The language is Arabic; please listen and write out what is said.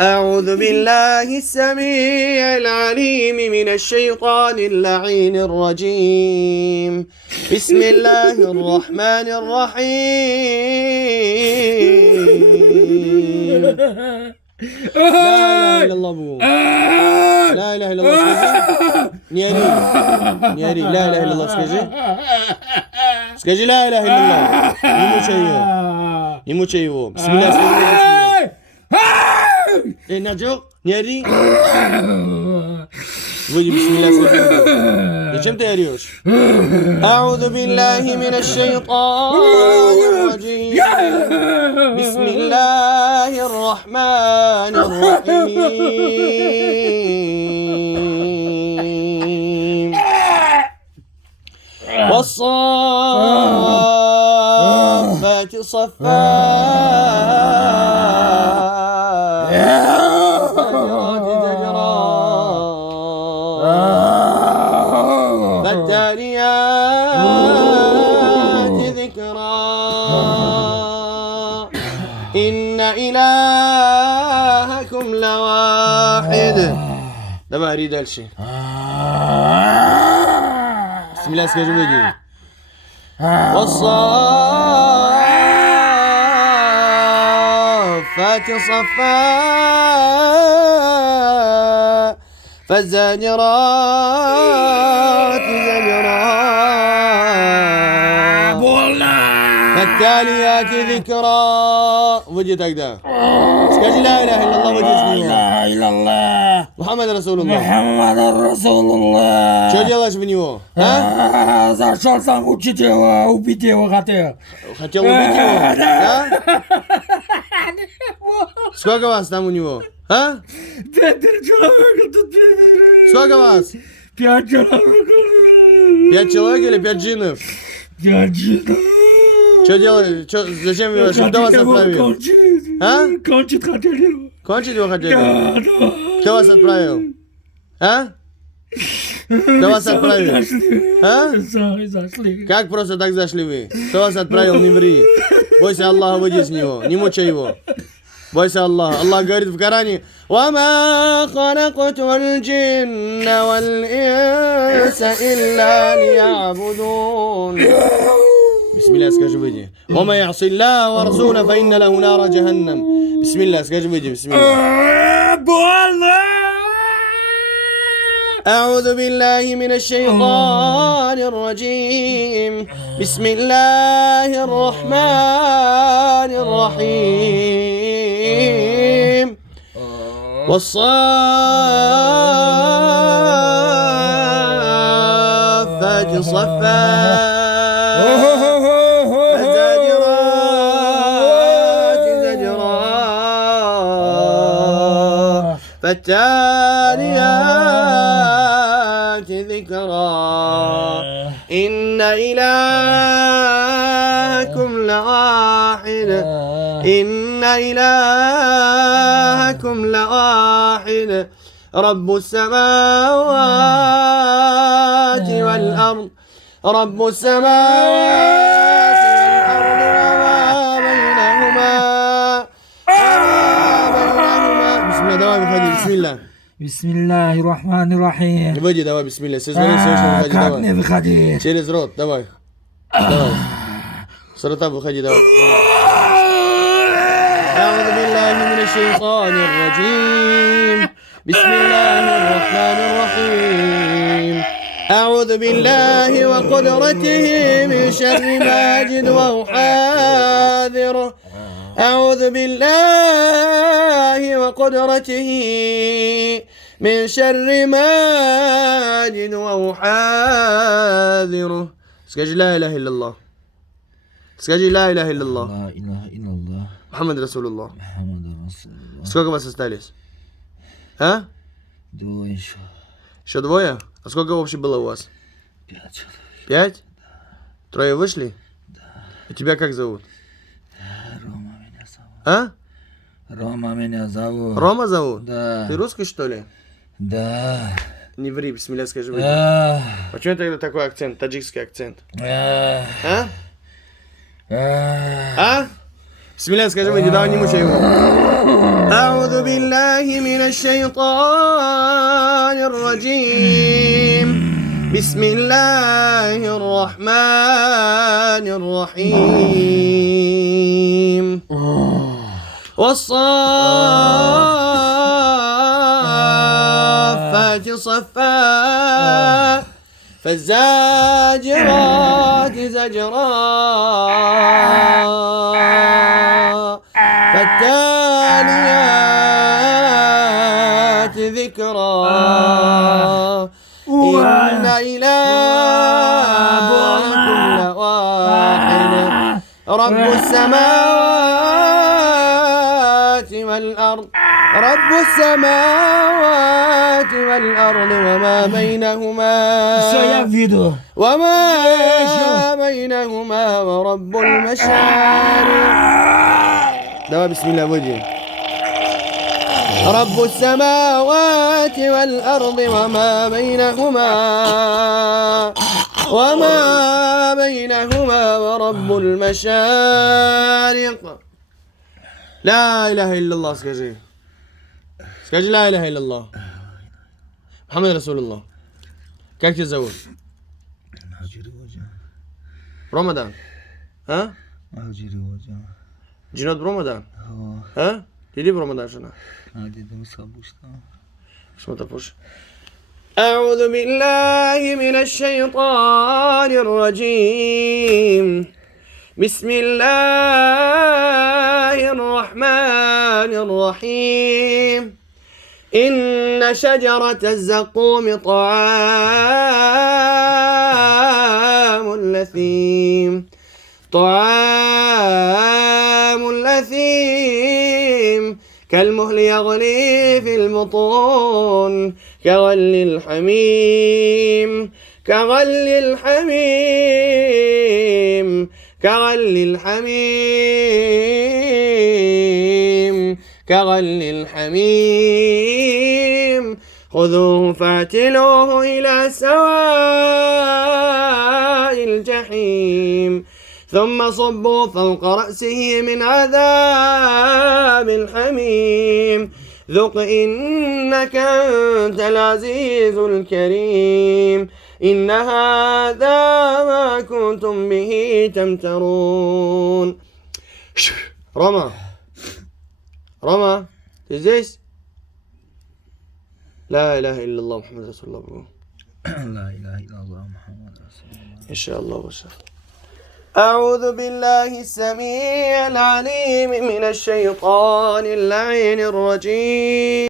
أعوذ بالله السميع العليم من الشيطان اللعين الرجيم. بسم الله الرحمن الرحيم. لا إله إلا الله بو. لا إله إلا الله نياري لا إله إلا الله سكجي لا إله إلا الله يمو شيء بسم الله نرجو نياري ويجي بسم الله كم تياريوش. أعوذ بالله من الشيطان الرجيم. بسم الله الرحمن الرحيم. والصافات صفا فالتاليات ذكرا إن إلهكم لواحد. ده ما أريد هالشيء. بسم الله سكاجو بيجي. والصافات صفا فالزاجرات زجرا فالتاليات ذكرا. وجهتك ده سكاجي لا إله إلا الله وجه اسمه لا إله إلا الله محمد رسول الله. محمد رسول الله. Что делаешь в него? А? Зашел сам учить его, убить его хотел. Хотел убить его? Да? Сколько вас там у него? А? 5 человек тут. Сколько вас? 5 человек. 5 человек или 5 джиннов? 5 джинов. Что делали? Зачем его? Кто вас отправил? А? Кончить хотели. Кончить его хотели? Да. Кто вас отправил? А? Кто вас отправил? А? Зашли. Как просто так зашли вы? Кто вас отправил? Не ври. Бойся Аллаха, выйди с него. Не мучай его. Бойся Аллаха. Аллах говорит в Коране: وَمَا خَلَقْتُ الْجِنَّ وَالْإِنسَ إِلَّا لِيَعْبُدُونَ. بسم الله سكاجي بيجي. وما يعصي الله ورسوله فإن له نار جهنم. بسم الله سكاجي بيجي. بسم الله. أعوذ بالله من الشيطان الرجيم. بسم الله الرحمن الرحيم. والصافات صفا فالزاجرات زجرا فالتاليات ذكرا إن إلهكم لواحد. إن إلهكم لواحد رب السماوات والأرض. رب السماوات والأرض وما بينهما. بسم الله دوام الخدي. بسم الله. بسم الله الرحمن الرحيم. Выйди, давай, бисмилля. Выходи, Как давай. мне выходить? Через рот, давай. Давай. С рота выходи, давай. أعوذ بالله من الشيطان الرجيم. بسم الله الرحمن الرحيم. أعوذ بالله وقدرته من شر ماجد وأحاذره. أعوذ بالله وقدرته من شر ماجد وأحاذره. سكاجي لا إله إلا الله. سكاجي لا إله إلا الله. لا إله إلا الله. محمد رسول الله. محمد رسول الله. Сколько вас остались? А? 2 еще. Еще двое? А сколько вообще было у вас? 5 человек. 5? Трое вышли? Да. А тебя как зовут? Рома меня зовут. А? Рома меня зовут. Рома зовут? Да. Ты русский, что ли? Да. Не ври, бисмилля, скажи. Выйди. Да. Почему тогда такой акцент, таджикский акцент? Да. А? Да. А? بسم الله скажем, иди давай не мучай его. أعوذ بالله من الشيطان الرجيم. بسم الله الرحمن الرحيم. والصافات صفا فالزاجرات زجرا فالتاليات ذكرا إن إلهكم لواحد رب السماوات والأرض وما بينهما ورب المشارق. دوا بسم الله وجه. رب السماوات والأرض وما بينهما ورب المشارق. لا إله إلا الله скажи. Скажи لا إله إلا الله. محمد رسول الله. Как тебя зовут? Ромадан. ها؟ جنود برمضان. ها؟ دیدی برمضان شنا؟ شو تفوش؟ أعوذ بالله من الشيطان الرجيم. بسم الله الرحمن الرحيم. إن شجرة الزقوم طعام الأثيم كالمهل يغلي في البطون كغلي الحميم خذوه فاعتلوه إلى سواء الجحيم ثم صبوا فوق رأسه من عذاب الحميم ذق إنك أنت العزيز الكريم إن هذا ما كنتم به تمترون. Рома, ты здесь? لا إله إلا الله محمد رسول الله. لا إله إلا الله محمد رسول الله. إن شاء الله وشاء. أعوذ بالله السميع العليم من الشيطان اللعين الرجيم.